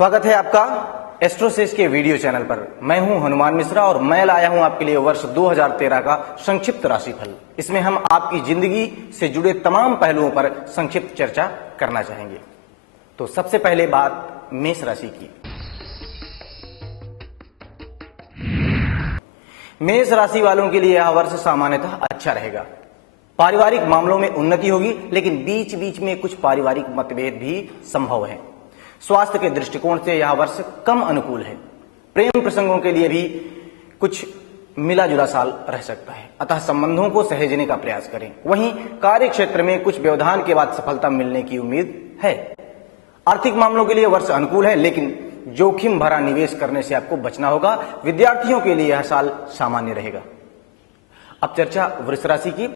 स्वागत है आपका एस्ट्रोसेस के वीडियो चैनल पर। मैं हूं हनुमान मिश्रा और मैं लाया हूं आपके लिए वर्ष 2013 का संक्षिप्त राशिफल। इसमें हम आपकी जिंदगी से जुड़े तमाम पहलुओं पर संक्षिप्त चर्चा करना चाहेंगे। तो सबसे पहले बात मेष राशि की। मेष राशि वालों के लिए यह वर्ष सामान्यतः अच्छा रहेगा। पारिवारिक मामलों में उन्नति होगी, लेकिन बीच बीच में कुछ पारिवारिक मतभेद भी संभव है। स्वास्थ्य के दृष्टिकोण से यह वर्ष कम अनुकूल है। प्रेम प्रसंगों के लिए भी कुछ मिला जुला साल रह सकता है, अतः संबंधों को सहेजने का प्रयास करें। वहीं कार्य क्षेत्र में कुछ व्यवधान के बाद सफलता मिलने की उम्मीद है। आर्थिक मामलों के लिए वर्ष अनुकूल है, लेकिन जोखिम भरा निवेश करने से आपको बचना होगा। विद्यार्थियों के लिए यह साल सामान्य रहेगा। अब चर्चा वृष राशि की।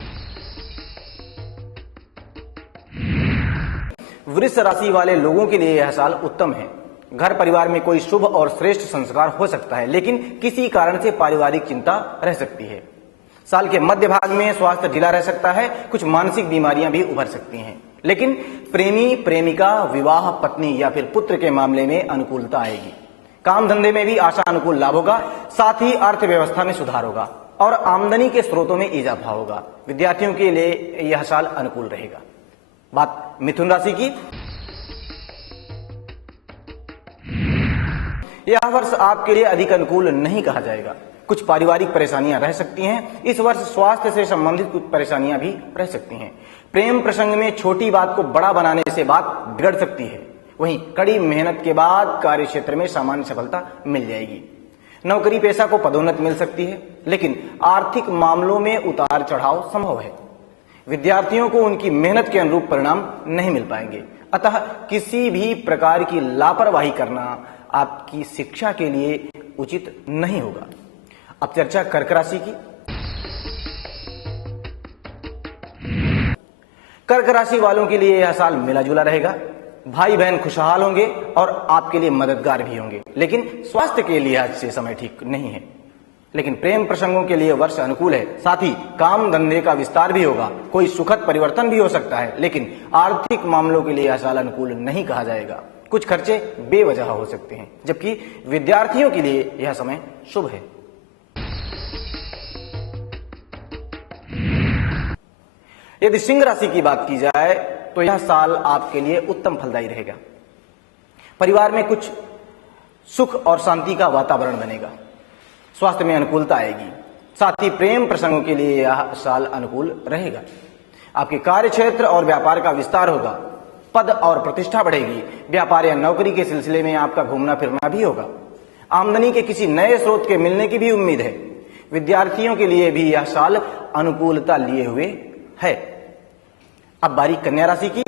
वृष राशि वाले लोगों के लिए यह साल उत्तम है। घर परिवार में कोई शुभ और श्रेष्ठ संस्कार हो सकता है, लेकिन किसी कारण से पारिवारिक चिंता रह सकती है। साल के मध्य भाग में स्वास्थ्य ढीला रह सकता है। कुछ मानसिक बीमारियां भी उभर सकती हैं, लेकिन प्रेमी प्रेमिका, विवाह, पत्नी या फिर पुत्र के मामले में अनुकूलता आएगी। काम धंधे में भी आशा अनुकूल लाभ होगा। साथ ही अर्थव्यवस्था में सुधार होगा और आमदनी के स्रोतों में इजाफा होगा। विद्यार्थियों के लिए यह साल अनुकूल रहेगा। बात मिथुन राशि की। यह वर्ष आपके लिए अधिक अनुकूल नहीं कहा जाएगा। कुछ पारिवारिक परेशानियां रह सकती हैं। इस वर्ष स्वास्थ्य से संबंधित कुछ परेशानियां भी रह सकती हैं। प्रेम प्रसंग में छोटी बात को बड़ा बनाने से बात बिगड़ सकती है। वहीं कड़ी मेहनत के बाद कार्य क्षेत्र में सामान्य सफलता मिल जाएगी। नौकरी पेशा को पदोन्नति मिल सकती है, लेकिन आर्थिक मामलों में उतार चढ़ाव संभव है। विद्यार्थियों को उनकी मेहनत के अनुरूप परिणाम नहीं मिल पाएंगे, अतः किसी भी प्रकार की लापरवाही करना आपकी शिक्षा के लिए उचित नहीं होगा। अब चर्चा कर्क राशि की। कर्क राशि वालों के लिए यह साल मिला जुला रहेगा। भाई बहन खुशहाल होंगे और आपके लिए मददगार भी होंगे, लेकिन स्वास्थ्य के लिहाज से समय ठीक नहीं है। लेकिन प्रेम प्रसंगों के लिए वर्ष अनुकूल है। साथ ही काम धंधे का विस्तार भी होगा। कोई सुखद परिवर्तन भी हो सकता है, लेकिन आर्थिक मामलों के लिए यह साल अनुकूल नहीं कहा जाएगा। कुछ खर्चे बेवजह हो सकते हैं, जबकि विद्यार्थियों के लिए यह समय शुभ है। यदि सिंह राशि की बात की जाए तो यह साल आपके लिए उत्तम फलदायी रहेगा। परिवार में कुछ सुख और शांति का वातावरण बनेगा। स्वास्थ्य में अनुकूलता आएगी। साथ ही प्रेम प्रसंगों के लिए यह साल अनुकूल रहेगा। आपके कार्य क्षेत्र और व्यापार का विस्तार होगा। पद और प्रतिष्ठा बढ़ेगी। व्यापार या नौकरी के सिलसिले में आपका घूमना फिरना भी होगा। आमदनी के किसी नए स्रोत के मिलने की भी उम्मीद है। विद्यार्थियों के लिए भी यह साल अनुकूलता लिए हुए है। अब बारी कन्या राशि की।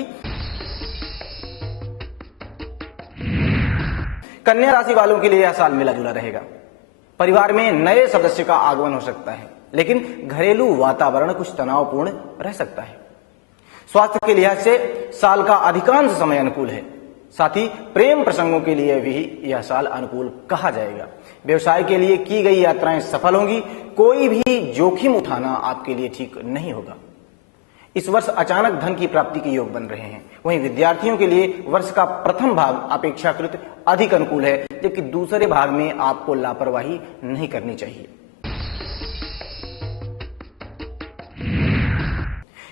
कन्या राशि वालों के लिए यह साल मिला जुला रहेगा। परिवार में नए सदस्य का आगमन हो सकता है, लेकिन घरेलू वातावरण कुछ तनावपूर्ण रह सकता है। स्वास्थ्य के लिहाज से साल का अधिकांश समय अनुकूल है। साथ ही प्रेम प्रसंगों के लिए भी यह साल अनुकूल कहा जाएगा। व्यवसाय के लिए की गई यात्राएं सफल होंगी। कोई भी जोखिम उठाना आपके लिए ठीक नहीं होगा। इस वर्ष अचानक धन की प्राप्ति के योग बन रहे हैं। वहीं विद्यार्थियों के लिए वर्ष का प्रथम भाग अपेक्षाकृत अधिक अनुकूल है, जबकि दूसरे भाग में आपको लापरवाही नहीं करनी चाहिए।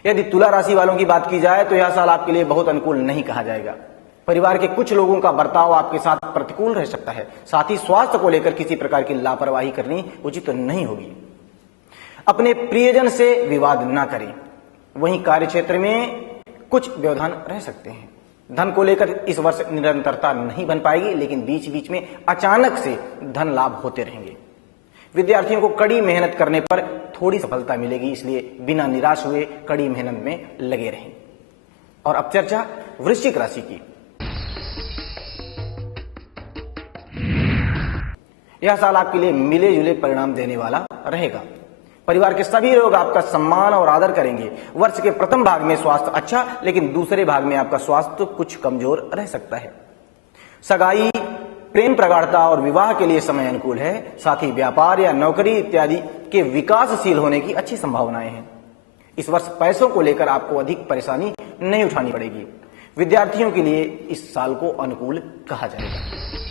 यदि तुला राशि वालों की बात की जाए तो यह साल आपके लिए बहुत अनुकूल नहीं कहा जाएगा। परिवार के कुछ लोगों का बर्ताव आपके साथ प्रतिकूल रह सकता है। साथ ही स्वास्थ्य को लेकर किसी प्रकार की लापरवाही करनी उचित नहीं होगी। अपने प्रियजन से विवाद न करें। वहीं कार्य क्षेत्र में कुछ व्यवधान रह सकते हैं। धन को लेकर इस वर्ष निरंतरता नहीं बन पाएगी, लेकिन बीच बीच में अचानक से धन लाभ होते रहेंगे। विद्यार्थियों को कड़ी मेहनत करने पर थोड़ी सफलता मिलेगी, इसलिए बिना निराश हुए कड़ी मेहनत में लगे रहें। और अब चर्चा वृश्चिक राशि की। यह साल आपके लिए मिले जुले परिणाम देने वाला रहेगा। परिवार के सभी लोग आपका सम्मान और आदर करेंगे। वर्ष के प्रथम भाग में स्वास्थ्य अच्छा, लेकिन दूसरे भाग में आपका स्वास्थ्य कुछ कमजोर रह सकता है। सगाई, प्रेम प्रगाढ़ता और विवाह के लिए समय अनुकूल है। साथ ही व्यापार या नौकरी इत्यादि के विकासशील होने की अच्छी संभावनाएं हैं। इस वर्ष पैसों को लेकर आपको अधिक परेशानी नहीं उठानी पड़ेगी। विद्यार्थियों के लिए इस साल को अनुकूल कहा जाएगा।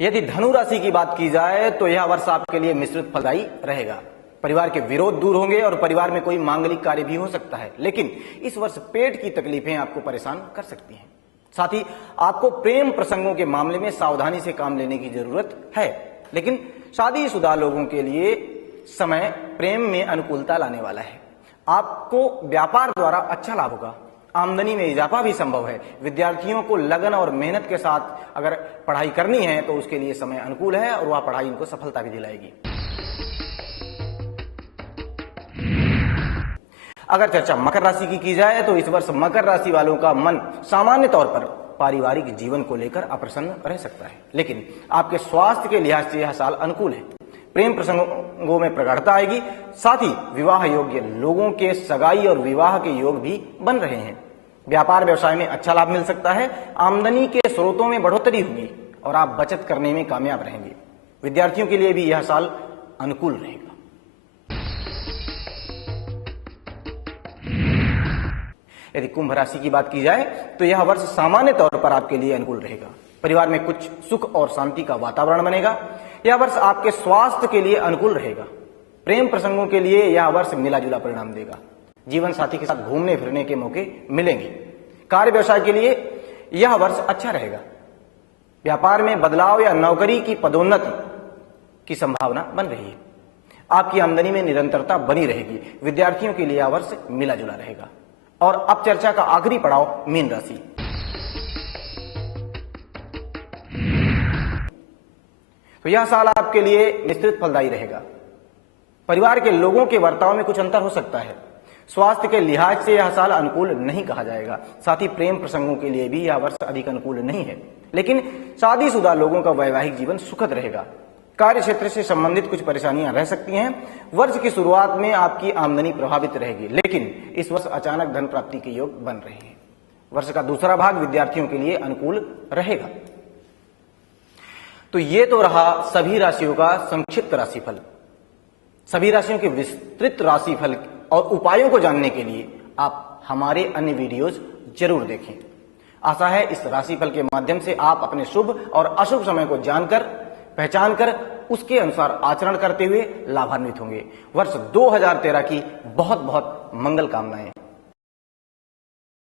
यदि धनु राशि की बात की जाए तो यह वर्ष आपके लिए मिश्रित फलदायी रहेगा। परिवार के विरोध दूर होंगे और परिवार में कोई मांगलिक कार्य भी हो सकता है, लेकिन इस वर्ष पेट की तकलीफें आपको परेशान कर सकती हैं। साथ ही आपको प्रेम प्रसंगों के मामले में सावधानी से काम लेने की जरूरत है, लेकिन शादीशुदा लोगों के लिए समय प्रेम में अनुकूलता लाने वाला है। आपको व्यापार द्वारा अच्छा लाभ होगा, आमदनी में इजाफा भी संभव है। विद्यार्थियों को लगन और मेहनत के साथ अगर पढ़ाई करनी है तो उसके लिए समय अनुकूल है और वह पढ़ाई इनको सफलता भी दिलाएगी। अगर चर्चा मकर राशि की जाए तो इस वर्ष मकर राशि वालों का मन सामान्य तौर पर पारिवारिक जीवन को लेकर अप्रसन्न रह सकता है, लेकिन आपके स्वास्थ्य के लिहाज से यह साल अनुकूल है। प्रेम प्रसंगों में प्रगाढ़ता आएगी, साथ ही विवाह योग्य लोगों के सगाई और विवाह के योग भी बन रहे हैं। व्यापार व्यवसाय में अच्छा लाभ मिल सकता है, आमदनी के स्रोतों में बढ़ोतरी होगी और आप बचत करने में कामयाब रहेंगे। विद्यार्थियों के लिए भी यह साल अनुकूल रहेगा। यदि कुंभ राशि की बात की जाए तो यह वर्ष सामान्य तौर पर आपके लिए अनुकूल रहेगा। परिवार में कुछ सुख और शांति का वातावरण बनेगा। यह वर्ष आपके स्वास्थ्य के लिए अनुकूल रहेगा। प्रेम प्रसंगों के लिए यह वर्ष मिला जुला परिणाम देगा। जीवन साथी के साथ घूमने फिरने के मौके मिलेंगे। कार्य व्यवसाय के लिए यह वर्ष अच्छा रहेगा। व्यापार में बदलाव या नौकरी की पदोन्नति की संभावना बन रही है। आपकी आमदनी में निरंतरता बनी रहेगी। विद्यार्थियों के लिए यह वर्ष मिला जुला रहेगा। और अब चर्चा का आखिरी पड़ाव मीन राशि। तो यह साल आपके लिए मिश्रित फलदायी रहेगा। परिवार के लोगों के बर्ताव में कुछ अंतर हो सकता है। स्वास्थ्य के लिहाज से यह साल अनुकूल नहीं कहा जाएगा। साथ ही प्रेम प्रसंगों के लिए भी यह वर्ष अधिक अनुकूल नहीं है, लेकिन शादीशुदा लोगों का वैवाहिक जीवन सुखद रहेगा। कार्य क्षेत्र से संबंधित कुछ परेशानियां रह सकती हैं। वर्ष की शुरुआत में आपकी आमदनी प्रभावित रहेगी, लेकिन इस वर्ष अचानक धन प्राप्ति के योग बन रहे हैं। वर्ष का दूसरा भाग विद्यार्थियों के लिए अनुकूल रहेगा। तो ये तो रहा सभी राशियों का संक्षिप्त राशिफल। सभी राशियों के विस्तृत राशिफल और उपायों को जानने के लिए आप हमारे अन्य वीडियोज जरूर देखें। आशा है इस राशिफल के माध्यम से आप अपने शुभ और अशुभ समय को जानकर, पहचान कर उसके अनुसार आचरण करते हुए लाभान्वित होंगे। वर्ष 2013 की बहुत बहुत मंगल कामनाएं।